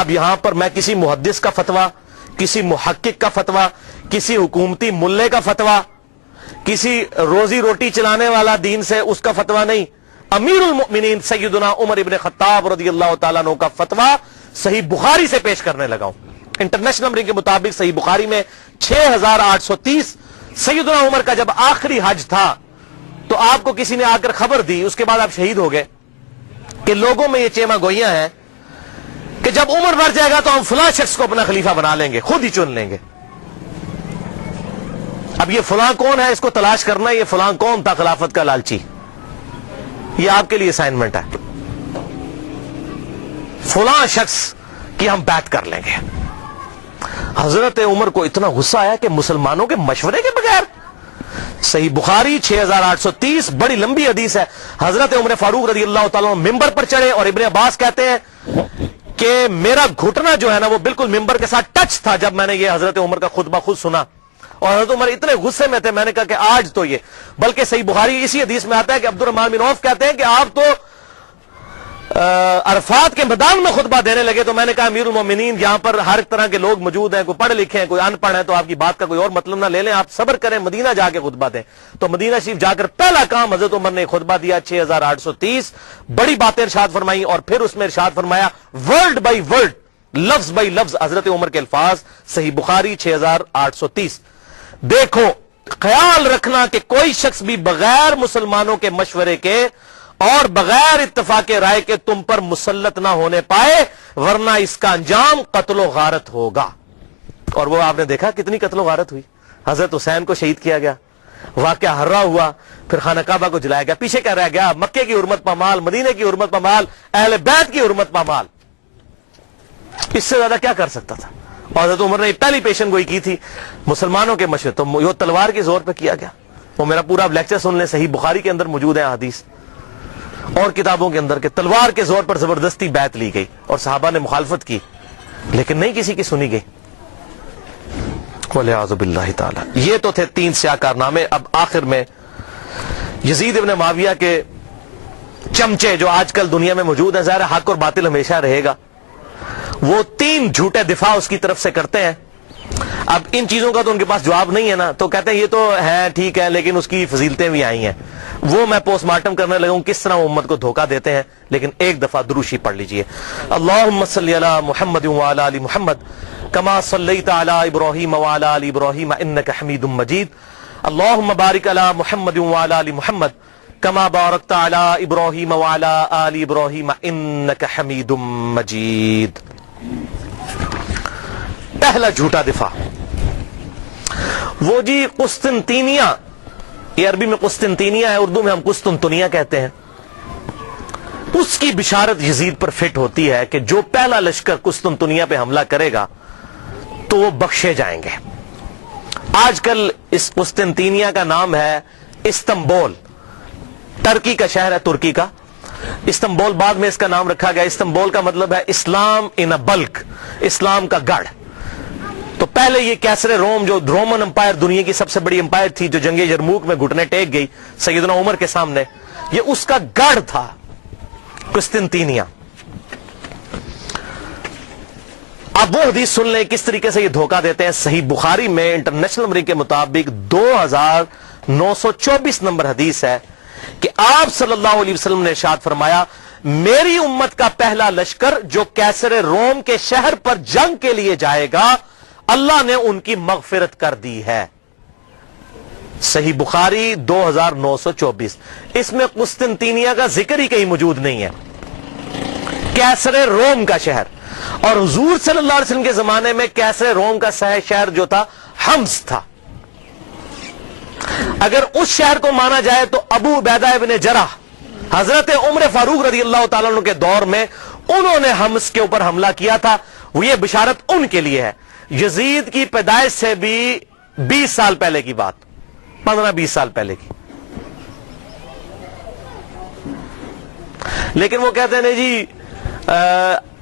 اب یہاں پر میں کسی محدث کا فتویٰ، کسی محقق کا فتویٰ، کسی حکومتی ملے کا فتویٰ، کسی روزی روٹی چلانے والا دین سے اس کا فتویٰ نہیں، امیر المؤمنین سیدنا عمر ابن خطاب رضی اللہ تعالیٰ عنہ کا فتویٰ صحیح بخاری سے پیش کرنے لگا ہوں۔ انٹرنیشنل نمبرنگ کے مطابق صحیح بخاری میں 6830، سیدنا عمر کا جب آخری حج تھا تو آپ کو کسی نے آ کر خبر دی، اس کے بعد آپ شہید ہو گئے، کہ لوگوں میں یہ چیما گوئیاں ہیں کہ جب عمر مر جائے گا تو ہم فلاں شخص کو اپنا خلیفہ بنا لیں گے، خود ہی چن لیں گے۔ اب یہ فلاں کون ہے، اس کو تلاش کرنا ہے، یہ فلاں کون تھا خلافت کا لالچی، یہ آپ کے لیے اسائنمنٹ ہے۔ فلاں شخص کی ہم بیعت کر لیں گے۔ حضرت عمر کو اتنا غصہ آیا کہ مسلمانوں کے مشورے کے بغیر، صحیح بخاری 6830، بڑی لمبی حدیث ہے، حضرت عمر فاروق رضی اللہ تعالیٰ ممبر پر چڑھے اور ابن عباس کہتے ہیں کہ میرا گھٹنا جو ہے نا وہ بالکل ممبر کے ساتھ ٹچ تھا جب میں نے یہ حضرت عمر کا خطبہ خود سنا، اور حضرت عمر اتنے غصے میں تھے، میں نے کہا کہ آج تو یہ، بلکہ صحیح بخاری اسی حدیث میں آتا ہے کہ عبد الرحمن بن عوف کہتے ہیں کہ آپ تو عرفات کے میدان میں خطبہ دینے لگے، تو میں نے کہا امیر المومنین یہاں پر ہر طرح کے لوگ موجود ہیں، کوئی پڑھ لکھے ہیں، کوئی ان پڑھ ہے، تو آپ کی بات کا کوئی اور مطلب نہ لے لیں، آپ صبر کریں، مدینہ جا کے خطبہ دیں۔ تو مدینہ شریف جا کر پہلا کام حضرت عمر نے خطبہ دیا 6830، بڑی باتیں ارشاد فرمائی، اور پھر اس میں ارشاد فرمایا ورڈ بائی ورڈ، لفظ بائی لفظ حضرت عمر کے الفاظ، صحیح بخاری 6830۔ دیکھو، خیال رکھنا کہ کوئی شخص بھی بغیر مسلمانوں کے مشورے کے اور بغیر اتفاق رائے کے تم پر مسلط نہ ہونے پائے، ورنہ اس کا انجام قتل و غارت ہوگا۔ اور وہ آپ نے دیکھا کتنی قتل و غارت ہوئی، حضرت حسین کو شہید کیا گیا، واقعہ ہررا ہوا، پھر خانہ کعبہ کو جلایا گیا، پیچھے کیا رہ گیا، مکے کی حرمت پامال، مدینے کی حرمت پامال، اہل بیت کی حرمت پامال، اس سے زیادہ کیا کر سکتا تھا؟ اور حضرت عمر نے پہلی پیشن گوئی کی تھی مسلمانوں کے مشورے، تو وہ تلوار کے زور پہ کیا گیا۔ وہ میرا پورا لیکچر سن لیں، صحیح بخاری کے اندر موجود ہے حدیث اور کتابوں کے اندر، کہ تلوار کے زور پر زبردستی بیعت لی گئی اور صحابہ نے مخالفت کی، لیکن نہیں کسی کی سنی گئی، والعیاذ باللہ تعالی۔ یہ تو تھے 3 سیاہ کارنامے۔ اب آخر میں یزید ابن معاویہ کے چمچے جو آج کل دنیا میں موجود ہیں، ظاہر حق اور باطل ہمیشہ رہے گا، وہ 3 جھوٹے دفاع اس کی طرف سے کرتے ہیں۔ اب ان چیزوں کا تو ان کے پاس جواب نہیں ہے نا، تو کہتے ہیں یہ تو ہے ٹھیک ہے، لیکن اس کی فضیلتیں بھی آئی ہیں، وہ میں پوسٹ مارٹم کرنے لگا ہوں، کس طرح وہ امت کو دھوکہ دیتے ہیں۔ لیکن ایک دفعہ دروشی پڑھ لیجئے، اللہم صلی علی محمد وعلی آل محمد کما صلیت علی ابراہیم وعلی آل ابراہیم انک حمید مجید، اللہم بارک علی محمد وعلی آل محمد کما بارکت علی ابراہیم وعلی آل ابراہیم انک حمید مجید۔ پہلا جھوٹا دفاع، وہ جی قسطنطینیہ، یہ عربی میں قسطنطینیہ ہے، اردو میں ہم قسطنطنیہ کہتے ہیں، اس کی بشارت یزید پر فٹ ہوتی ہے کہ جو پہلا لشکر قسطنطنیہ پہ حملہ کرے گا تو وہ بخشے جائیں گے۔ آج کل اس قسطنطینیہ کا نام ہے استنبول، ترکی کا شہر ہے، ترکی کا استنبول، بعد میں اس کا نام رکھا گیا۔ استنبول کا مطلب ہے اسلام ان بلک، اسلام کا گڑھ۔ تو پہلے یہ کیسر روم، جو رومن امپائر دنیا کی سب سے بڑی امپائر تھی، جو جنگ یرموک میں گھٹنے ٹیک گئی سیدنا عمر کے سامنے، یہ اس کا گڑھ تھا قسطنطینیہ۔ اب وہ حدیث سن لیں کس طریقے سے یہ دھوکہ دیتے ہیں۔ صحیح بخاری میں انٹرنیشنل نمبرنگ کے مطابق 2924 نمبر حدیث ہے کہ آپ صلی اللہ علیہ وسلم نے ارشاد فرمایا، میری امت کا پہلا لشکر جو کیسر روم کے شہر پر جنگ کے لیے جائے گا، اللہ نے ان کی مغفرت کر دی ہے۔ صحیح بخاری 2924، اس میں قسطنطینیہ کا ذکر ہی کہیں موجود نہیں ہے، کیسر روم کا شہر۔ اور حضور صلی اللہ علیہ وسلم کے زمانے میں کیسر روم کا شہر جو تھا حمص تھا۔ اگر اس شہر کو مانا جائے تو ابو عبیدہ ابن جرح حضرت عمر فاروق رضی اللہ تعالیٰ عنہ کے دور میں انہوں نے حمص کے اوپر حملہ کیا تھا، وہ یہ بشارت ان کے لیے ہے۔ یزید کی پیدائش سے بھی 20 سال پہلے کی بات، 15-20 سال پہلے کی۔ لیکن وہ کہتے ہیں نہیں جی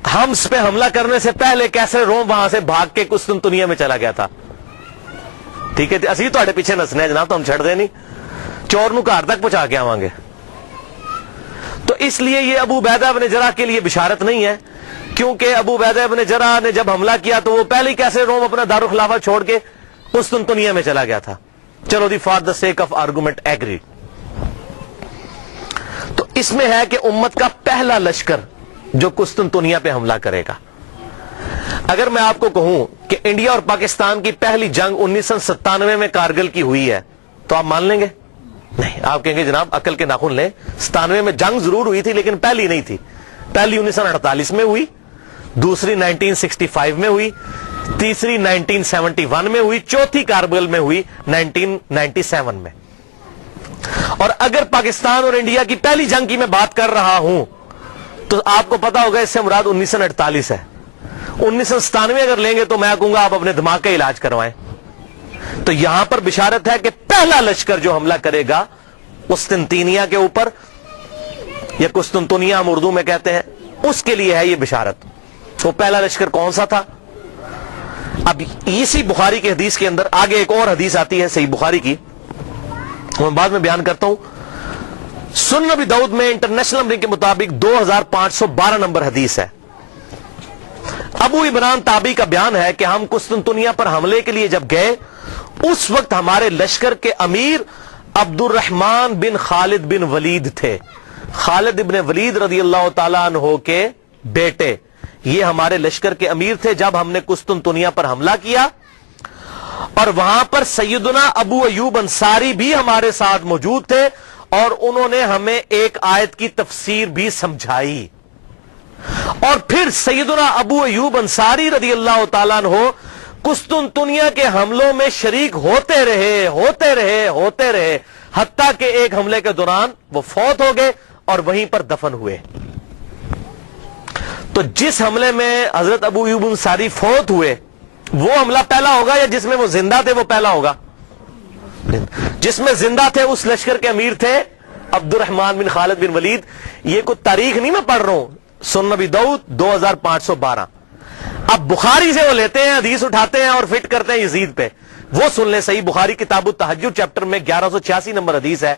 حمص پہ حملہ کرنے سے پہلے کیسر روم وہاں سے بھاگ کے قسطنطنیہ میں چلا گیا تھا۔ ٹھیک ہے، اسی تو پیچھے نسنے جناب، تو ہم چھڑ دیں نہیں، چور نو گھر تک پہنچا کے آواں گے۔ تو اس لیے یہ ابو عبیدہ بن جرح کے لیے بشارت نہیں ہے کیونکہ ابو عبیدہ ابن جرح نے جب حملہ کیا تو وہ پہلے کیسے روم اپنا دارالخلافہ چھوڑ کے قسطنطنیہ میں چلا گیا تھا. چلو دی for the sake of argument agree. تو اس میں ہے کہ امت کا پہلا لشکر جو قسطنطنیہ پہ حملہ کرے گا. اگر میں آپ کو کہوں کہ انڈیا اور پاکستان کی پہلی جنگ 1997 میں کارگل کی ہوئی ہے تو آپ مان لیں گے؟ نہیں. آپ کہیں گے جناب عقل کے ناخن لیں, 97 میں جنگ ضرور ہوئی تھی لیکن پہلی نہیں تھی. پہلی 1948 میں ہوئی, دوسری 1965 میں ہوئی, تیسری 1971 میں ہوئی, چوتھی کارگل میں ہوئی 1997 میں. اور اگر پاکستان اور انڈیا کی پہلی جنگ کی میں بات کر رہا ہوں تو آپ کو پتا ہوگا اس سے مراد 1948 ہے. 1997 اگر لیں گے تو میں کہوں گا آپ اپنے دماغ کا علاج کروائیں. تو یہاں پر بشارت ہے کہ پہلا لشکر جو حملہ کرے گا قسطنطنیہ کے اوپر, یا قسطنطنیہ ہم اردو میں کہتے ہیں, اس کے لیے ہے یہ بشارت. وہ پہلا لشکر کون سا تھا؟ اب اسی بخاری کی حدیث کے اندر آگے ایک اور حدیث آتی ہے صحیح بخاری کی, میں بعد میں بیان کرتا ہوں. سنن ابی داؤد میں انٹرنیشنل نمبر کے مطابق 2512 نمبر حدیث ہے. ابو عمران تابعی کا بیان ہے کہ ہم قسطنطنیہ پر حملے کے لیے جب گئے اس وقت ہمارے لشکر کے امیر عبد الرحمن بن خالد بن ولید تھے. خالد بن ولید رضی اللہ تعالیٰ عنہ کے بیٹے یہ ہمارے لشکر کے امیر تھے جب ہم نے قسطنطنیہ پر حملہ کیا. اور وہاں پر سیدنا ابو ایوب انصاری بھی ہمارے ساتھ موجود تھے اور انہوں نے ہمیں ایک آیت کی تفسیر بھی سمجھائی. اور پھر سیدنا ابو ایوب انصاری رضی اللہ تعالیٰ عنہ قسطنطنیہ کے حملوں میں شریک ہوتے رہے حتیٰ کہ ایک حملے کے دوران وہ فوت ہو گئے اور وہیں پر دفن ہوئے. تو جس حملے میں حضرت ابو ایوب انصاری فوت ہوئے وہ حملہ پہلا ہوگا, یا جس میں وہ زندہ تھے وہ پہلا ہوگا؟ جس میں زندہ تھے اس لشکر کے امیر تھے عبد الرحمن بن خالد بن ولید. یہ کوئی تاریخ نہیں میں پڑھ رہا ہوں, سنن ابی داؤد 2512. اب بخاری سے وہ لیتے ہیں, حدیث اٹھاتے ہیں اور فٹ کرتے ہیں یزید پہ. وہ سن لیں, صحیح بخاری کتاب التہجد چیپٹر میں 1186 نمبر حدیث ہے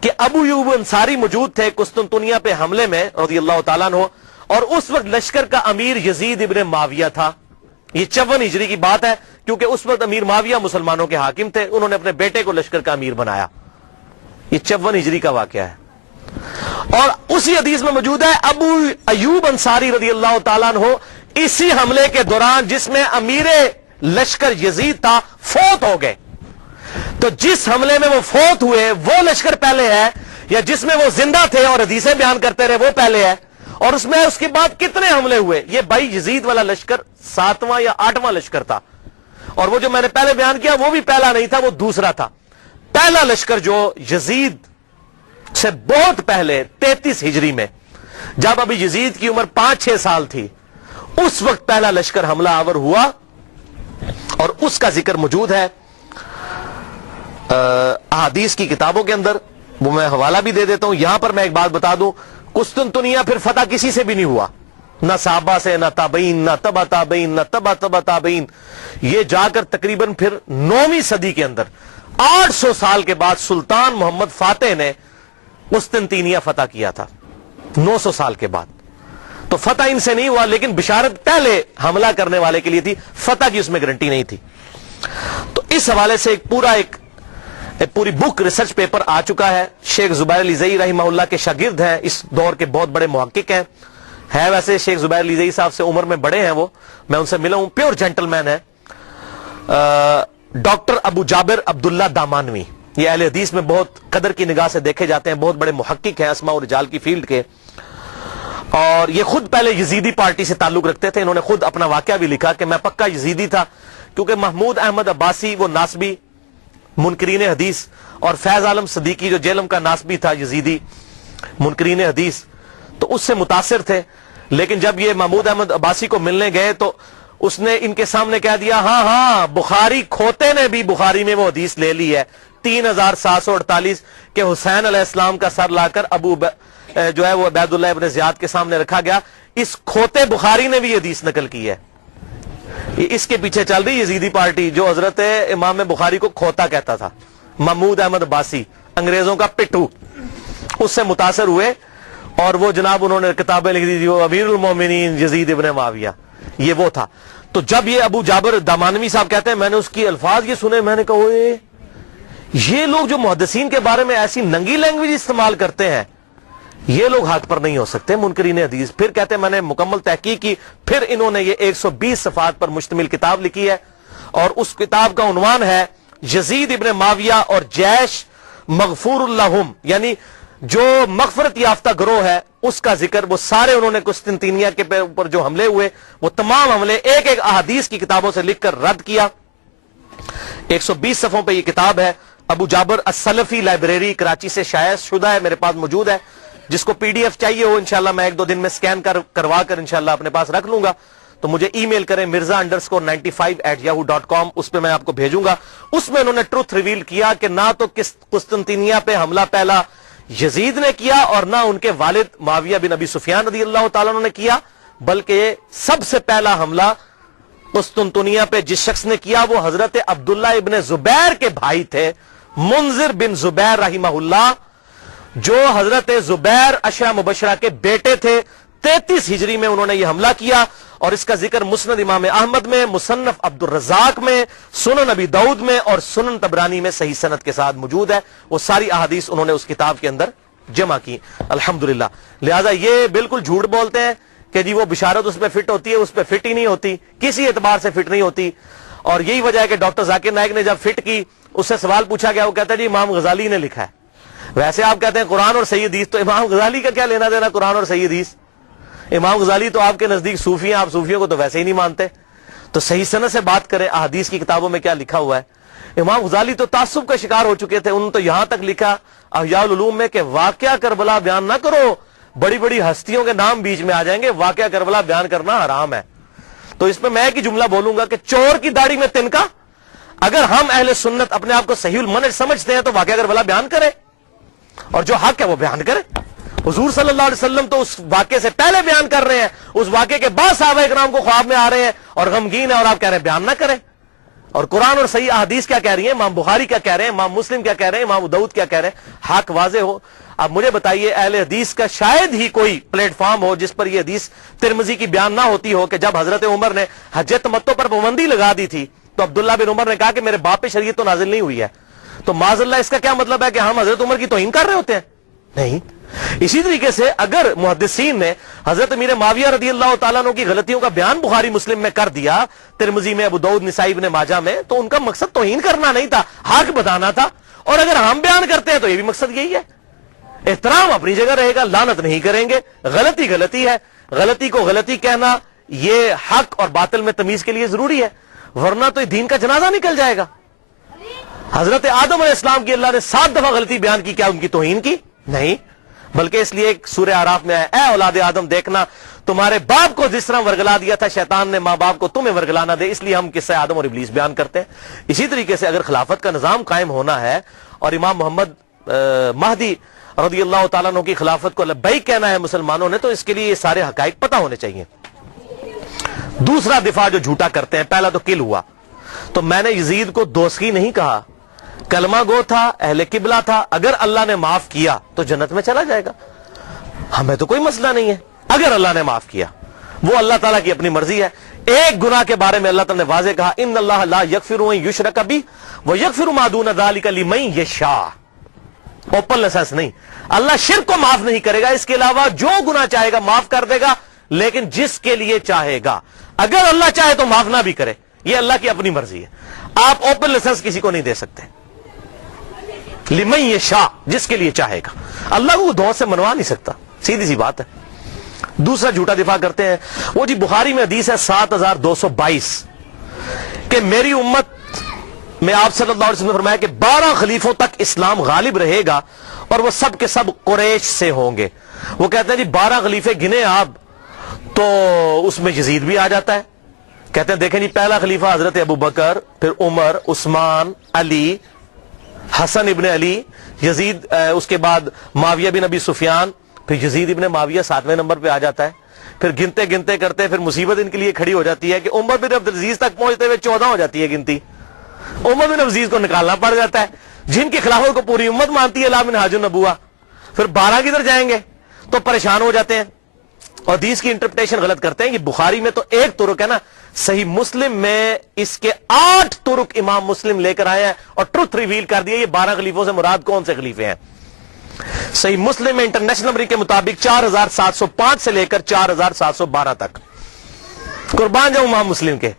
کہ ابو ایوب انصاری موجود تھے قسطنطنیہ پہ حملے میں رضی اللہ تعالیٰ عنہ, اور اس وقت لشکر کا امیر یزید ابن معاویہ تھا. یہ 54 ہجری کی بات ہے کیونکہ اس وقت امیر معاویہ مسلمانوں کے حاکم تھے, انہوں نے اپنے بیٹے کو لشکر کا امیر بنایا. یہ 54 ہجری کا واقعہ ہے. اور اسی حدیث میں موجود ہے ابو ایوب انصاری رضی اللہ تعالیٰ عنہ اسی حملے کے دوران جس میں امیر لشکر یزید تھا فوت ہو گئے. تو جس حملے میں وہ فوت ہوئے وہ لشکر پہلے ہے, یا جس میں وہ زندہ تھے اور حدیثیں بیان کرتے رہے وہ پہلے ہے؟ اور اس میں اس کے بعد کتنے حملے ہوئے؟ یہ بھائی یزید والا لشکر 7واں یا 8واں لشکر تھا, اور وہ جو میں نے پہلے بیان کیا وہ بھی پہلا نہیں تھا, وہ دوسرا تھا. پہلا لشکر جو یزید سے بہت پہلے 33 ہجری میں جب ابھی یزید کی عمر 5-6 سال تھی اس وقت پہلا لشکر حملہ آور ہوا, اور اس کا ذکر موجود ہے احادیث کی کتابوں کے اندر. وہ میں حوالہ بھی دے دیتا ہوں. یہاں پر میں ایک بات بتا دوں, قسطنطنیہ پھر فتح کسی سے بھی نہیں ہوا, نہ صحابہ سے, نہ تابعین, نہ تبع تابعین, نہ تبع تابعین. یہ جا کر تقریباً پھر 9ویں صدی کے اندر 800 سال کے بعد سلطان محمد فاتح نے قسطنطنیہ فتح کیا تھا, 900 سال کے بعد. تو فتح ان سے نہیں ہوا, لیکن بشارت پہلے حملہ کرنے والے کے لیے تھی, فتح کی اس میں گارنٹی نہیں تھی. تو اس حوالے سے ایک پوری بک ریسرچ پیپر آ چکا ہے. شیخ زبیر علی زئی رحمہ اللہ کے شاگرد ہیں, اس دور کے بہت بڑے محقق ہیں. ہے ویسے شیخ زبیر علی زئی صاحب سے عمر میں بڑے ہیں, وہ میں ان سے ملا ہوں, پیور جینٹل مین ہے. ڈاکٹر ابو جابر عبداللہ دامانوی, یہ اہل حدیث میں بہت قدر کی نگاہ سے دیکھے جاتے ہیں, بہت بڑے محقق ہیں اسماء و رجال کی فیلڈ کے. اور یہ خود پہلے یزیدی پارٹی سے تعلق رکھتے تھے. انہوں نے خود اپنا واقعہ بھی لکھا کہ میں پکا یزیدی تھا, کیونکہ محمود احمد عباسی وہ ناسبی منکرین حدیث, اور فیض عالم صدیقی جو جیلم کا ناسبی تھا یزیدی منکرین حدیث, تو اس سے متاثر تھے. لیکن جب یہ محمود احمد عباسی کو ملنے گئے تو اس نے ان کے سامنے کہہ دیا ہاں بخاری کھوتے نے بھی بخاری میں وہ حدیث لے لی ہے 3748 کہ حسین علیہ السلام کا سر لا کر جو ہے وہ عبید اللہ ابن زیاد کے سامنے رکھا گیا. اس کھوتے بخاری نے بھی حدیث نقل کی ہے. اس کے پیچھے چل رہی یزیدی پارٹی جو حضرت امام بخاری کو کھوتا کہتا تھا. محمود احمد عباسی انگریزوں کا پٹھو, اس سے متاثر ہوئے. اور وہ جناب انہوں نے کتابیں لکھ دی تھی، وہ امیر المومنین یزید ابن معاویہ، یہ وہ تھا۔ تو جب یہ ابو جابر دامانوی صاحب کہتے ہیں میں نے اس کی الفاظ یہ سنے، میں نے کہا اوئے یہ لوگ جو محدثین کے بارے میں ایسی ننگی لینگویج استعمال کرتے ہیں، یہ لوگ حق پر نہیں ہو سکتے، منکرین حدیث۔ پھر کہتے ہیں میں نے مکمل تحقیق کی، پھر انہوں نے یہ 120 صفحات پر مشتمل کتاب لکھی ہے، اور اس کتاب کا عنوان ہے یزید ابن معاویہ اور جیش مغفور لہم، یعنی جو مغفرت یافتہ گروہ ہے اس کا ذکر، وہ سارے انہوں نے قسطنطینیہ کے اوپر جو حملے ہوئے وہ تمام حملے ایک ایک احادیث کی کتابوں سے لکھ کر رد کیا۔ 120 صفحوں پہ یہ کتاب ہے، ابو جابر السلفی لائبریری کراچی سے شائع شدہ ہے، میرے پاس موجود ہے۔ جس کو پی ڈی ایف چاہیے ہو انشاءاللہ میں 1-2 دن میں سکین کروا کر انشاءاللہ اپنے پاس رکھ لوں گا، تو مجھے ای میل کریں mirza_95@yahoo.com، اس پہ میں آپ کو بھیجوں گا۔ اس میں انہوں نے ٹروتھ ریویل کیا کہ نہ تو قسطنطینیہ پہ حملہ پہلا یزید نے کیا اور نہ ان کے والد معاویہ بن ابی سفیان رضی اللہ تعالیٰ عنہ نے کیا، بلکہ سب سے پہلا حملہ قسطنطنیہ پہ جس شخص نے کیا وہ حضرت عبداللہ ابن زبیر کے بھائی تھے، منذر بن زبیر رحمہ اللہ، جو حضرت زبیر عشرہ مبشرہ کے بیٹے تھے۔ 33 ہجری میں انہوں نے یہ حملہ کیا، اور اس کا ذکر مسند امام احمد میں، مصنف عبد الرزاق میں، سنن ابی داؤد میں اور سنن طبرانی میں صحیح سند کے ساتھ موجود ہے۔ وہ ساری احادیث انہوں نے اس کتاب کے اندر جمع کی الحمدللہ۔ لہذا یہ بالکل جھوٹ بولتے ہیں کہ جی وہ بشارت اس پہ فٹ ہوتی ہے، اس پہ فٹ ہی نہیں ہوتی، کسی اعتبار سے فٹ نہیں ہوتی۔ اور یہی وجہ ہے کہ ڈاکٹر ذاکر نائک نے جب فٹ کی، اس سے سوال پوچھا گیا، وہ کہتا ہے جی امام غزالی نے لکھا ہے۔ ویسے آپ کہتے ہیں قرآن اور صحیح حدیث، تو امام غزالی کا کیا لینا دینا قرآن اور صحیح حدیث؟ امام غزالی تو آپ کے نزدیک صوفی ہیں، آپ صوفیوں کو تو ویسے ہی نہیں مانتے، تو صحیح سند سے بات کریں احادیث کی کتابوں میں کیا لکھا ہوا ہے۔ امام غزالی تو تعصب کا شکار ہو چکے تھے، انہوں نے تو یہاں تک لکھا احیاء العلوم میں کہ واقعہ کربلا بیان نہ کرو، بڑی بڑی ہستیوں کے نام بیچ میں آ جائیں گے، واقعہ کربلا بیان کرنا حرام ہے۔ تو اس پہ میں ایک ہی جملہ بولوں گا کہ چور کی داڑھی میں تنکا، اگر ہم اہل سنت اپنے آپ کو صحیح المنہج سمجھتے ہیں تو واقعہ کربلا بیان کرے، اور جو حق ہے وہ بیان کرے۔ حضور صلی اللہ علیہ وسلم تو اس واقعے سے پہلے بیان کر رہے ہیں، اس واقعے کے بعد صحابہ اکرام کو خواب میں آ رہے ہیں اور غمگین ہیں، اور آپ کہہ رہے ہیں بیان نہ کریں۔ اور قرآن اور صحیح احادیث کیا کہہ رہی ہیں، امام بخاری کیا کہہ رہے ہیں، امام مسلم کیا کہہ رہے ہیں، امام داؤد کیا کہہ رہے ہیں، حق واضح ہو۔ اب مجھے بتائیے اہل حدیث کا شاید ہی کوئی پلیٹ فارم ہو جس پر یہ حدیث ترمذی کی بیان نہ ہوتی ہو کہ جب حضرت عمر نے حج تمتع پر پابندی لگا دی تھی تو عبداللہ بن عمر نے کہا کہ میرے باپ پہ شریعت تو نازل نہیں ہوئی ہے، تو معاذ اللہ اس کا کیا مطلب ہے کہ ہم حضرت عمر کی توہین کر رہے ہوتے ہیں؟ نہیں۔ اسی طریقے سے اگر محدثین نے حضرت امیر معاویہ رضی اللہ تعالیٰ عنہ کی غلطیوں کا بیان بخاری مسلم میں کر دیا، ترمذی میں، ابو داؤد، نسائی، ابن ماجہ میں، تو ان کا مقصد توہین کرنا نہیں تھا، حق بتانا تھا۔ اور اگر ہم بیان کرتے ہیں تو یہ بھی مقصد یہی ہے، احترام اپنی جگہ رہے گا، لعنت نہیں کریں گے۔ غلطی غلطی ہے، غلطی کو غلطی کہنا یہ حق اور باطل میں تمیز کے لیے ضروری ہے، ورنہ تو یہ دین کا جنازہ نکل جائے گا۔ حضرت آدم علیہ السلام کی اللہ نے 7 دفعہ غلطی بیان کی، کیا ان کی توہین کی؟ نہیں، بلکہ اس لیے سورہ اعراف میں آیا، اے اولاد آدم دیکھنا تمہارے باپ کو جس طرح ورگلا دیا تھا شیطان نے ماں باپ کو، تمہیں ورگلا نہ دے، اس لیے ہم قصہ آدم اور ابلیس بیان کرتے ہیں۔ اسی طریقے سے اگر خلافت کا نظام قائم ہونا ہے اور امام محمد مہدی رضی اللہ تعالیٰ عنہ کی خلافت کو لبیک کہنا ہے مسلمانوں نے، تو اس کے لیے یہ سارے حقائق پتہ ہونے چاہیے۔ دوسرا دفاع جو جھوٹا کرتے ہیں، پہلا تو کل ہوا، تو میں نے یزید کو دوسری نہیں کہا، کلمہ گو تھا، اہل قبلہ تھا، اگر اللہ نے معاف کیا تو جنت میں چلا جائے گا، ہمیں تو کوئی مسئلہ نہیں ہے اگر اللہ نے معاف کیا، وہ اللہ تعالیٰ کی اپنی مرضی ہے۔ ایک گناہ کے بارے میں اللہ تعالیٰ نے واضح کہا، ان اللہ لا یغفر ان یشرک بہ ویغفر ما دون ذلک لمن یشاء، اوپن لائسنس نہیں، اللہ شرک کو معاف نہیں کرے گا، اس کے علاوہ جو گناہ چاہے گا معاف کر دے گا، لیکن جس کے لیے چاہے گا، اگر اللہ چاہے تو معاف نہ بھی کرے، یہ اللہ کی اپنی مرضی ہے، آپ اوپن لائسنس کسی کو نہیں دے سکتے۔ لمن یشاء، جس کے لیے چاہے گا، اللہ کو دعا سے منوا نہیں سکتا، سیدھی سی بات ہے۔ دوسرا جھوٹا دفاع کرتے ہیں، وہ جی بخاری میں حدیث ہے 7222 کہ میری امت میں آپ صلی اللہ علیہ وسلم نے فرمایا کہ 12 خلیفوں تک اسلام غالب رہے گا اور وہ سب کے سب قریش سے ہوں گے۔ وہ کہتے ہیں جی 12 خلیفے گنے آپ، تو اس میں یزید بھی آ جاتا ہے۔ کہتے ہیں دیکھیں جی پہلا خلیفہ حضرت ابو بکر، پھر عمر، عثمان، علی، حسن ابن علی، یزید، اس کے بعد معاویہ بن ابی سفیان، پھر یزید ابن معاویہ 7ویں نمبر پہ آ جاتا ہے۔ پھر گنتے گنتے کرتے پھر مصیبت ان کے لیے کھڑی ہو جاتی ہے کہ عمر بن عبدالعزیز تک پہنچتے ہوئے 14 ہو جاتی ہے گنتی، عمر بن عبدالعزیز کو نکالنا پڑ جاتا ہے، جن کی خلافت کو پوری امت مانتی ہے لا منہاج النبوہ، پھر 12 کدھر جائیں گے؟ تو پریشان ہو جاتے ہیں اور حدیث کی انٹرپریٹیشن غلط کرتے ہیں. کہ بخاری میں تو ایک طرق ہے نا, صحیح مسلم میں اس کے 8 طرق امام مسلم لے کر آئے ہیں اور ٹروتھ ریویل کر دیا. یہ 12 خلیفوں سے مراد کون سے خلیفے ہیں؟ صحیح مسلم میں انٹرنیشنل نمبر کے مطابق 4705 سے لے کر 4712 تک. قربان جاؤں امام مسلم کے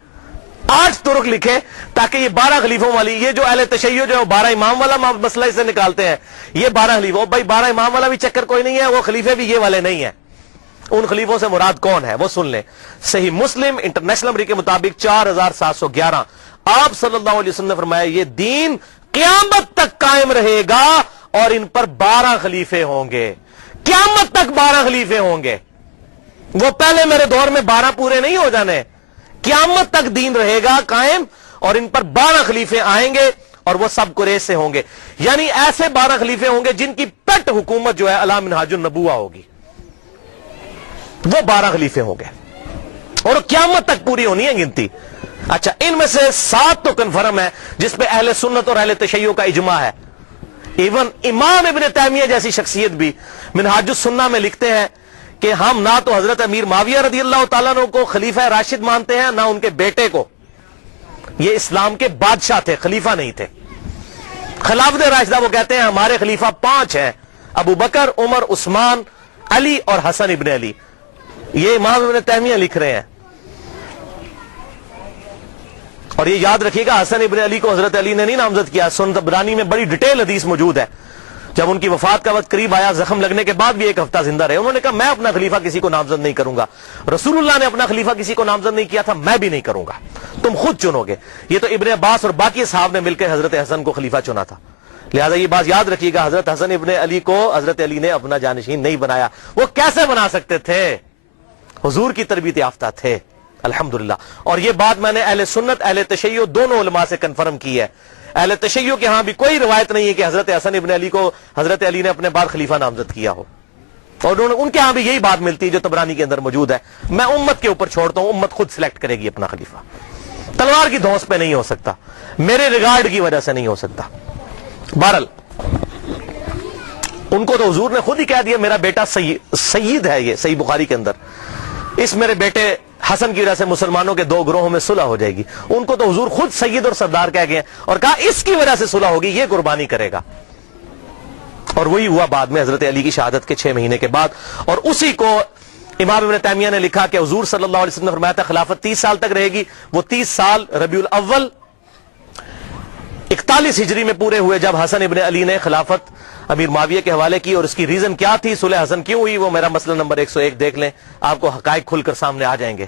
8 طرق لکھے تاکہ یہ 12 خلیفوں والی, یہ جو اہل تشیع جو ہے 12 امام والا مسئلہ اس سے نکالتے ہیں, یہ 12 خلیفوں, بھائی 12 امام والا بھی چکر کوئی نہیں ہے, وہ خلیفے بھی یہ والے نہیں ہیں. ان خلیفوں سے مراد کون ہے وہ سن لیں. صحیح مسلم انٹرنیشنل نمبر کے مطابق 4711. آپ صلی اللہ علیہ وسلم نے فرمایا یہ دین قیامت تک قائم رہے گا اور ان پر 12 خلیفے ہوں گے. قیامت تک 12 خلیفے ہوں گے. وہ پہلے میرے دور میں 12 پورے نہیں ہو جانے, قیامت تک دین رہے گا قائم اور ان پر 12 خلیفے آئیں گے اور وہ سب قریش سے ہوں گے. یعنی ایسے 12 خلیفے ہوں گے جن کی پٹ حکومت جو ہے علی منہاج النبوہ ہوگی, وہ 12 خلیفے ہوں گے اور قیامت تک پوری ہونی ہے گنتی. اچھا, ان میں سے 7 تو کنفرم ہے جس پہ اہل سنت اور اہل تشیع کا اجماع ہے. ایون امام ابن تیمیہ جیسی شخصیت بھی منہاج السنہ میں لکھتے ہیں کہ ہم نہ تو حضرت امیر معاویہ رضی اللہ تعالیٰ عنہ کو خلیفہ راشد مانتے ہیں نہ ان کے بیٹے کو. یہ اسلام کے بادشاہ تھے, خلیفہ نہیں تھے. خلافت راشدہ وہ کہتے ہیں ہمارے خلیفہ 5 ہیں, ابو بکر, عمر, عثمان, علی اور حسن ابن علی. یہ امام ابن تیمیہ لکھ رہے ہیں. اور یہ یاد رکھیے گا حسن ابن علی کو حضرت علی نے نہیں نامزد کیا. سنن طبرانی میں بڑی ڈیٹیل حدیث موجود ہے. جب ان کی وفات کا وقت قریب آیا, زخم لگنے کے بعد بھی 1 ہفتہ زندہ رہے, انہوں نے کہا میں اپنا خلیفہ کسی کو نامزد نہیں کروں گا. رسول اللہ نے اپنا خلیفہ کسی کو نامزد نہیں کیا تھا, میں بھی نہیں کروں گا, تم خود چنو گے. یہ تو ابن عباس اور باقی صحابہ نے مل کر حضرت حسن کو خلیفہ چنا تھا. لہذا یہ بات یاد رکھیے گا, حضرت حسن ابن علی کو حضرت علی نے اپنا جانشین نہیں بنایا. وہ کیسے بنا سکتے تھے؟ حضور کی تربیت یافتہ تھے الحمدللہ. اور یہ بات میں نے اہل سنت اہل تشیع دونوں علماء سے کنفرم کی ہے. اہل تشیع کے ہاں بھی کوئی روایت نہیں ہے کہ حضرت حسن ابن علی کو حضرت علی نے اپنے بعد خلیفہ نامزد کیا ہو, اور ان کے ہاں بھی یہی بات ملتی ہے جو طبرانی کے اندر موجود ہے. میں امت کے اوپر چھوڑتا ہوں, امت خود سلیکٹ کرے گی اپنا خلیفہ. تلوار کی دھونس پہ نہیں ہو سکتا, میرے ریگارڈ کی وجہ سے نہیں ہو سکتا. بہرحال ان کو تو حضور نے خود ہی کہہ دیا میرا بیٹا سید ہے. یہ صحیح بخاری کے اندر, اس میرے بیٹے حسن کی وجہ سے مسلمانوں کے 2 گروہوں میں صلح ہو جائے گی. ان کو تو حضور خود سید اور سردار کہہ گئے اور کہا اس کی وجہ سے صلح ہوگی, یہ قربانی کرے گا. اور وہی ہوا بعد میں حضرت علی کی شہادت کے 6 مہینے کے بعد. اور اسی کو امام ابن تیمیہ نے لکھا کہ حضور صلی اللہ علیہ وسلم نے فرمایا تھا خلافت 30 سال تک رہے گی. وہ 30 سال ربیع الاول 41 ہجری میں پورے ہوئے جب حسن ابن علی نے خلافت امیر معاویہ کے حوالے کی. اور اس کی ریزن کیا تھی, صلح حسن کیوں ہوئی, وہ میرا مسئلہ نمبر 101 دیکھ لیں, آپ کو حقائق کھل کر سامنے آ جائیں گے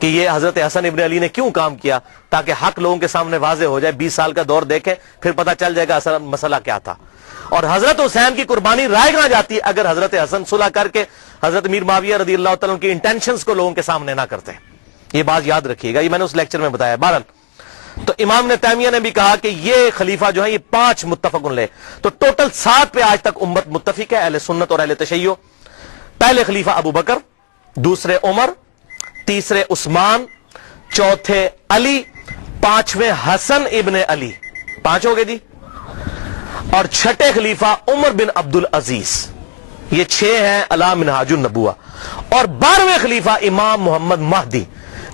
کہ یہ حضرت حسن ابن علی نے کیوں کام کیا, تاکہ حق لوگوں کے سامنے واضح ہو جائے. 20 سال کا دور دیکھیں پھر پتہ چل جائے گا اصل مسئلہ کیا تھا. اور حضرت حسین کی قربانی رائے گاں جاتی اگر حضرت حسن صلح کر کے حضرت امیر معاویہ رضی اللہ تعالیٰ کی انٹینشنز کو لوگوں کے سامنے نہ کرتے. یہ بات یاد رکھیے گا, یہ میں نے اس لیکچر میں بتایا. بہرحال تو امام نے تیمیہ نے بھی کہا کہ یہ خلیفہ جو ہے یہ 5 متفق لے, تو ٹوٹل 7 پہ آج تک امت متفق ہے اہل سنت اور اہل تشیع. پہلے خلیفہ ابو بکر, دوسرے عمر, تیسرے عثمان, چوتھے علی, 5ویں حسن ابن علی, 5 ہو گئے جی, اور چھٹے خلیفہ عمر بن عبد العزیز. یہ 6 ہیں علی منہاج النبوہ. اور 12ویں خلیفہ امام محمد مہدی,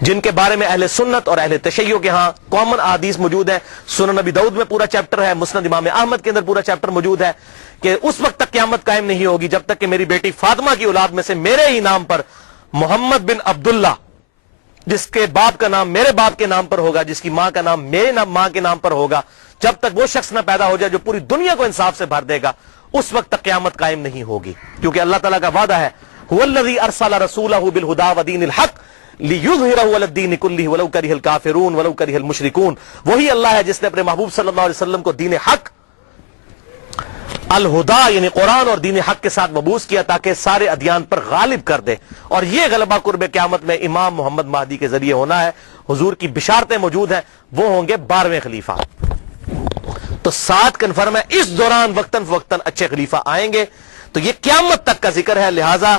جن کے بارے میں اہل سنت اور اہل تشیع کے ہاں کامن احادیث موجود ہیں. سنن نبی داؤد میں پورا چیپٹر ہے, مسند امام احمد کے اندر پورا چیپٹر موجود ہے کہ اس وقت تک قیامت قائم نہیں ہوگی جب تک کہ میری بیٹی فاطمہ کی اولاد میں سے میرے ہی نام پر محمد بن عبداللہ, جس کے باپ کا نام میرے باپ کے نام پر ہوگا, جس کی ماں کا نام میرے ماں کے نام پر ہوگا, جب تک وہ شخص نہ پیدا ہو جائے جو پوری دنیا کو انصاف سے بھر دے گا, اس وقت تک قیامت قائم نہیں ہوگی. کیونکہ اللہ تعالیٰ کا وعدہ ہے هو الذی ارسل رسولہ بالہدی ودین الحق لِيُظْهِرَهُ عَلَى الدِّينِ كُلِّهِ وَلَوْ كَرِهَ الْكَافِرُونَ وَلَوْ كَرِهَ الْمُشْرِكُونَ. وہی اللہ ہے جس نے اپنے محبوب صلی اللہ علیہ وسلم کو دین حق الہدا یعنی قرآن اور دین حق کے ساتھ مبعوث کیا تاکہ سارے ادیان پر غالب کر دے. اور یہ غلبہ قرب قیامت میں امام محمد مہدی کے ذریعے ہونا ہے. حضور کی بشارتیں موجود ہیں, وہ ہوں گے 12ویں خلیفہ. تو 7 کنفرم ہے, اس دوران وقتاً فوقتاً اچھے خلیفہ آئیں گے. تو یہ قیامت تک کا ذکر ہے. لہٰذا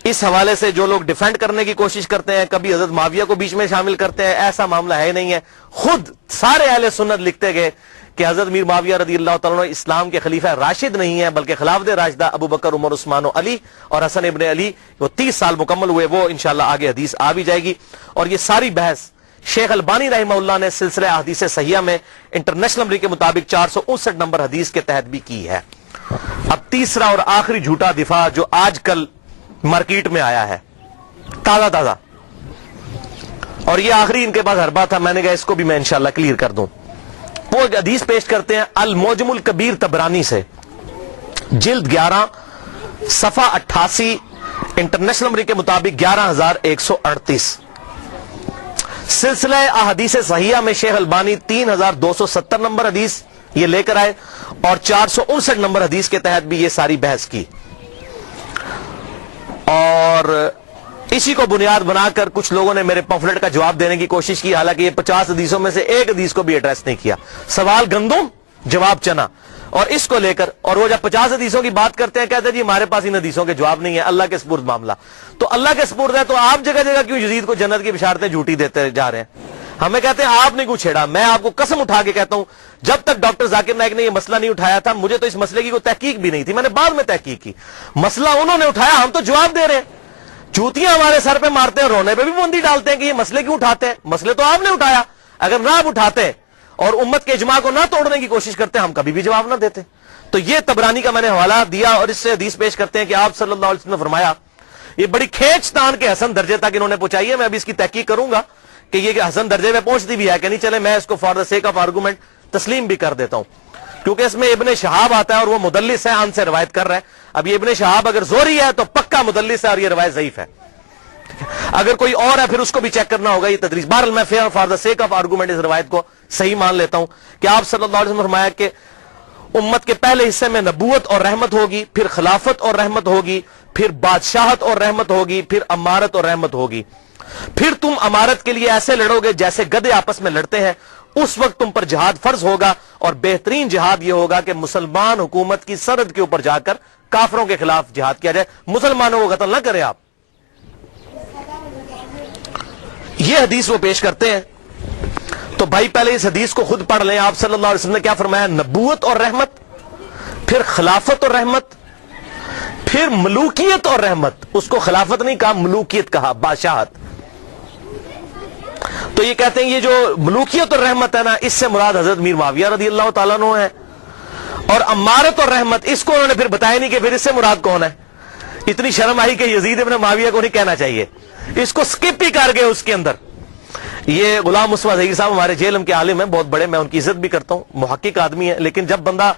اس حوالے سے جو لوگ ڈیفینڈ کرنے کی کوشش کرتے ہیں, کبھی حضرت معاویہ کو بیچ میں شامل کرتے ہیں, ایسا معاملہ ہے نہیں ہے. خود سارے اہل سنت لکھتے گئے کہ حضرت میر معاویہ رضی اللہ تعالیٰ عنہ اسلام کے خلیفہ راشد نہیں ہیں بلکہ خلافت راشدہ ابو بکر، عمر، عثمان و علی اور حسن ابن علی، وہ 30 سال مکمل ہوئے، وہ انشاءاللہ آگے حدیث آ بھی جائے گی۔ اور یہ ساری بحث شیخ البانی رحمہ اللہ نے سلسلہ احادیث صحیحہ میں انٹرنیشنل نمبر کے مطابق 459 نمبر حدیث کے تحت بھی کی ہے۔ اب تیسرا اور آخری جھوٹا دفاع جو آج کل مارکیٹ میں آیا ہے تازہ تازہ، اور یہ آخری ان کے پاس حربہ تھا، میں نے کہا اس کو بھی میں انشاءاللہ کلیئر کر دوں۔ وہ حدیث پیش کرتے ہیں المعجم الکبیر طبرانی سے، جلد 11 صفحہ 88، انٹرنیشنل نمبر کے مطابق 11138۔ سلسلہ احادیث صحیحہ میں شیخ البانی 3270 نمبر حدیث یہ لے کر آئے اور 459 نمبر حدیث کے تحت بھی یہ ساری بحث کی، اور اسی کو بنیاد بنا کر کچھ لوگوں نے میرے پمفلٹ کا جواب دینے کی کوشش کی، حالانکہ یہ 50 حدیثوں میں سے ایک حدیث کو بھی ایڈریس نہیں کیا۔ سوال گندم، جواب چنا، اور اس کو لے کر، اور وہ جب 50 حدیثوں کی بات کرتے ہیں کہتے ہیں جی ہمارے پاس ان حدیثوں کے جواب نہیں ہے، اللہ کے سپرد معاملہ۔ تو اللہ کے سپرد ہے تو آپ جگہ جگہ کیوں یزید کو جنت کی بشارتیں جھوٹی دیتے جا رہے ہیں؟ ہمیں کہتے ہیں آپ نے کیوں چھیڑا؟ میں آپ کو قسم اٹھا کے کہتا ہوں جب تک ڈاکٹر ذاکر نائک نے یہ مسئلہ نہیں اٹھایا تھا مجھے تو اس مسئلے کی کوئی تحقیق بھی نہیں تھی، میں نے بعد میں تحقیق کی۔ مسئلہ انہوں نے اٹھایا، ہم تو جواب دے رہے ہیں، جوتیاں ہمارے سر پہ مارتے ہیں، رونے پہ بھی بوندی ڈالتے ہیں کہ یہ مسئلے کیوں اٹھاتے ہیں؟ مسئلے تو آپ نے اٹھایا، اگر نہ آپ اٹھاتے اور امت کے اجماع کو نہ توڑنے کی کوشش کرتے ہم کبھی بھی جواب نہ دیتے۔ تو یہ طبرانی کا میں نے حوالہ دیا، اور اس سے حدیث پیش کرتے ہیں کہ آپ صلی اللہ علیہ وسلم نے فرمایا، یہ بڑی کھینچ تان کے حسن درجے تک انہوں نے پہنچائی ہے، میں ابھی اس کی تحقیق کروں گا کہ یہ حسن درجے میں پہنچتی بھی ہے کہ نہیں، چلے میں اس کو for the sake of argument تسلیم بھی کر دیتا ہوں، کیونکہ اس میں ابن شہاب آتا ہے اور وہ مدلس ہے، ان سے روایت کر رہا ہے۔ اب یہ ابن شہاب اگر زوری ہے تو پکا مدلس ہے اور یہ روایت ضعیف ہے، اگر کوئی اور ہے پھر اس کو بھی چیک کرنا ہوگا، یہ تدریس۔ بہرحال میں for the sake of argument اس روایت کو صحیح مان لیتا ہوں کہ آپ صلی اللہ علیہ وسلم نے فرمایا کہ امت کے پہلے حصے میں نبوت اور رحمت ہوگی، پھر خلافت اور رحمت ہوگی، پھر بادشاہت اور رحمت ہوگی، پھر امارت اور رحمت ہوگی، پھر تم امارت کے لیے ایسے لڑو گے جیسے گدھے آپس میں لڑتے ہیں، اس وقت تم پر جہاد فرض ہوگا، اور بہترین جہاد یہ ہوگا کہ مسلمان حکومت کی سرحد کے اوپر جا کر کافروں کے خلاف جہاد کیا جائے، مسلمانوں کو قتل نہ کریں آپ۔ یہ حدیث وہ پیش کرتے ہیں، تو بھائی پہلے اس حدیث کو خود پڑھ لیں۔ آپ صلی اللہ علیہ وسلم نے کیا فرمایا؟ نبوت اور رحمت، پھر خلافت اور رحمت، پھر ملوکیت اور رحمت۔ اس کو خلافت نہیں کہا، ملوکیت کہا، بادشاہت۔ تو یہ کہتے ہیں یہ جو ملوکیت اور رحمت ہے نا، اس سے مراد حضرت میر معاویہ رضی اللہ تعالیٰ عنہ ہے، اور امارت اور رحمت اس کو انہوں نے پھر بتایا نہیں کہ پھر اس سے مراد کون ہے۔ اتنی شرم آئی کہ یزید ابن معاویہ کو نہیں کہنا چاہیے، اس کو سکپ ہی کر گئے اس کے اندر۔ یہ غلام مصطفیٰ ظہیر صاحب ہمارے جے ایل ایم کے عالم ہیں، بہت بڑے، میں ان کی عزت بھی کرتا ہوں، محقق آدمی ہے، لیکن جب بندہ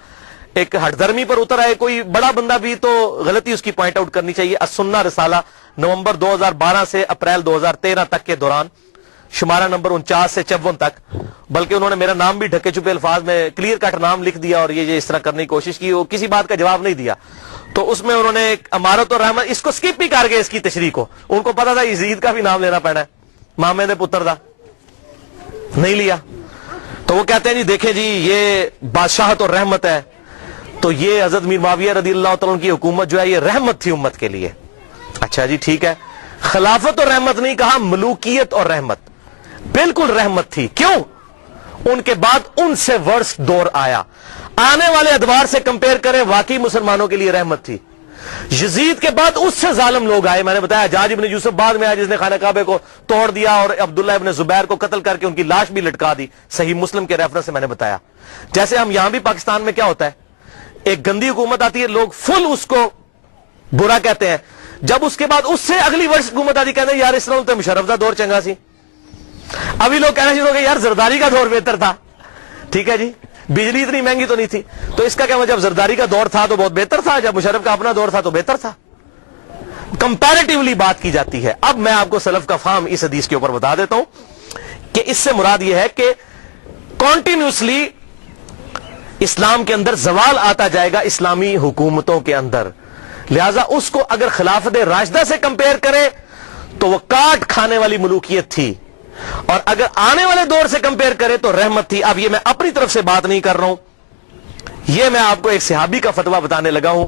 ایک ہٹ دھرمی پر اتر آئے کوئی بڑا بندہ بھی تو غلطی اس کی پوائنٹ آؤٹ کرنی چاہیے۔ السنہ رسالہ نومبر 2012 سے اپریل 2013 تک کے دوران، شمارہ نمبر 49 سے 54 تک، بلکہ انہوں نے میرا نام بھی ڈھکے چھپے الفاظ میں کلیئر کٹ نام لکھ دیا اور یہ اس طرح کرنے کی کوشش کی، وہ کسی بات کا جواب نہیں دیا۔ تو اس میں انہوں نے امارت اور رحمت اس کو سکپ ہی کر گئے، اس کی تشریح کو۔ ان کو پتا تھا یزید کا بھی نام لینا پڑنا ہے، مامے دے پتر دا نہیں لیا۔ تو وہ کہتے ہیں جی دیکھیں جی یہ بادشاہت اور رحمت ہے، تو یہ حضرت میر معاویہ رضی اللہ تعالیٰ عنہ کی حکومت جو ہے یہ رحمت تھی امت کے لیے۔ اچھا جی ٹھیک ہے، خلافت اور رحمت نہیں کہا، ملوکیت اور رحمت، بالکل رحمت تھی۔ کیوں؟ ان کے بعد ان سے ورس دور آیا، آنے والے ادوار سے کمپیئر کریں واقعی مسلمانوں کے لیے رحمت تھی۔ یزید کے بعد اس سے ظالم لوگ آئے، میں نے بتایا حجاج ابن یوسف بعد میں آیا جس نے خانہ کعبہ کو توڑ دیا اور عبداللہ ابن زبیر کو قتل کر کے ان کی لاش بھی لٹکا دی، صحیح مسلم کے ریفرنس سے میں نے بتایا۔ جیسے ہم یہاں بھی پاکستان میں کیا ہوتا ہے، ایک گندی حکومت آتی ہے، لوگ فل اس کو برا کہتے ہیں، جب اس کے بعد اس سے اگلی ورش حکومت آتی کہتے ہیں یار اس طرح تو مشرف دا دور چنگا سی۔ ابھی لوگ کہنا شروع ہو گئے یار زرداری کا دور بہتر تھا، ٹھیک ہے جی، بجلی اتنی مہنگی تو نہیں تھی، تو اس کا کیا مطلب جب زرداری کا دور تھا تو بہت بہتر تھا، جب مشرف کا اپنا دور تھا تو بہتر تھا، کمپیریٹیولی بات کی جاتی ہے۔ اب میں آپ کو سلف کا فہم اس حدیث کے اوپر بتا دیتا ہوں کہ اس سے مراد یہ ہے کہ کنٹینیوسلی اسلام کے اندر زوال آتا جائے گا اسلامی حکومتوں کے اندر، لہذا اس کو اگر خلافت راشدہ سے کمپیئر کریں تو وہ کاٹ کھانے والی ملوکیت تھی، اور اگر آنے والے دور سے کمپیئر کریں تو رحمت تھی۔ اب یہ میں اپنی طرف سے بات نہیں کر رہا ہوں، یہ میں آپ کو ایک صحابی کا فتویٰ بتانے لگا ہوں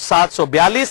742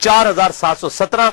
4717,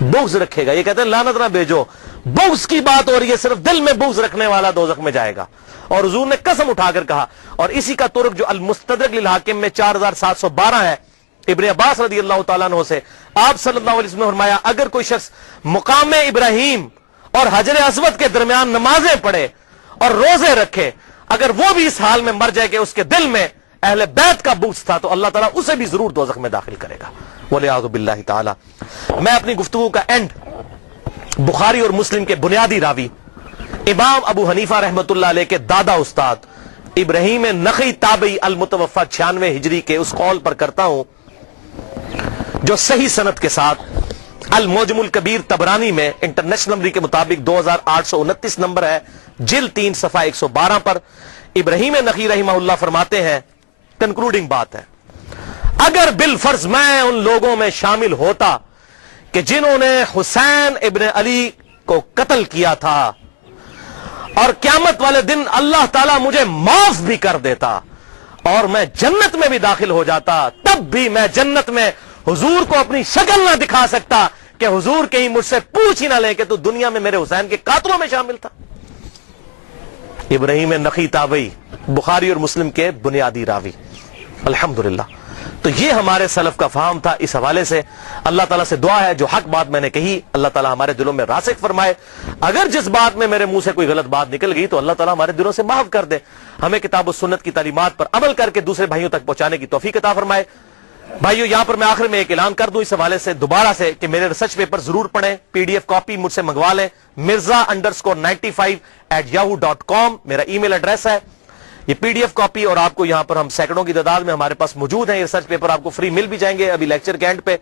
بغض رکھے گا. یہ کہتے ہیں لعنت نہ بھیجو, بغض کی بات ہو رہی ہے, صرف دل میں بغض رکھنے والا دوزخ میں جائے گا. اور حضور نے قسم اٹھا کر کہا, اور اسی کا ترک جو المستدرک للحاکم میں 4712 ہے ابن عباس رضی اللہ تعالیٰ عنہ سے, آپ صلی اللہ علیہ وسلم نے فرمایا اگر کوئی شخص مقام ابراہیم اور حجر اسود کے درمیان نمازیں پڑھے اور روزے رکھے, اگر وہ بھی اس حال میں مر جائے کہ اس کے دل میں اہل بیت کا بغض تھا, تو اللہ تعالیٰ اسے بھی ضرور دوزخ میں داخل کرے گا. وَلِعَاذُ بِاللَّهِ تعالی. میں اپنی گفتگو کا اینڈ بخاری اور مسلم کے بنیادی راوی امام ابو حنیفہ رحمۃ اللہ علیہ کے دادا استاد ابراہیم نخعی تابعی المتوفى 96 ہجری کے اس قول پر کرتا ہوں جو صحیح سند کے ساتھ المعجم الکبیر طبرانی میں انٹرنیشنل نمبر کے مطابق 2829 نمبر ہے, جلد 3 صفحہ 112 پر ابراہیم نخعی رحمہ اللہ فرماتے ہیں, کنکلوڈنگ بات ہے, اگر بالفرض میں ان لوگوں میں شامل ہوتا کہ جنہوں نے حسین ابن علی کو قتل کیا تھا, اور قیامت والے دن اللہ تعالیٰ مجھے معاف بھی کر دیتا اور میں جنت میں بھی داخل ہو جاتا, تب بھی میں جنت میں حضور کو اپنی شکل نہ دکھا سکتا کہ حضور کہیں مجھ سے پوچھ ہی نہ لیں کہ تو دنیا میں میرے حسین کے قاتلوں میں شامل تھا. ابراہیم نخعی تابعی بخاری اور مسلم کے بنیادی راوی, الحمدللہ. تو یہ ہمارے سلف کا فہم تھا. اس حوالے سے اللہ تعالیٰ سے دعا ہے جو حق بات میں نے کہی اللہ تعالیٰ ہمارے دلوں میں راسخ فرمائے, اگر جس بات میں میرے منہ سے کوئی غلط بات نکل گئی تو اللہ تعالیٰ ہمارے دلوں سے معاف کر دے, ہمیں کتاب و سنت کی تعلیمات پر عمل کر کے دوسرے بھائیوں تک پہنچانے کی توفیق عطا فرمائے. بھائیو یہاں پر میں آخر میں ایک اعلان کر دوں اس حوالے سے دوبارہ سے کہ میرے ریسرچ پیپر ضرور پڑھیں, پی ڈی ایف کاپی مجھ سے منگوا لیں, mirza_95@yahoo.com میرا ای میل ایڈریس ہے. یہ پی ڈی ایف کاپی اور آپ کو یہاں پر ہم سینکڑوں کی تعداد میں ہمارے پاس موجود ہیں, یہ ریسرچ پیپر آپ کو فری مل بھی جائیں گے ابھی لیکچر کے اینڈ پہ.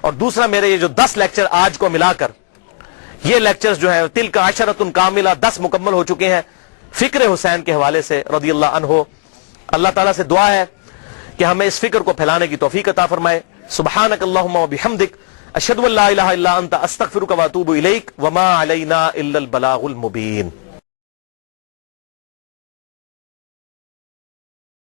اور دوسرا میرے یہ جو 10 لیکچر آج کو ملا کر یہ لیکچرز جو ہیں تلک عشرۃ کاملہ 10 مکمل ہو چکے ہیں فکر حسین کے حوالے سے رضی اللہ عنہ. اللہ تعالیٰ سے دعا ہے کہ ہمیں اس فکر کو پھیلانے کی توفیق عطا فرمائے. سبحانک اللہم و بحمدک اشہد ان لا الہ الا انت استغفرک و اتوب الیک وما علینا الا البلاغ المبین.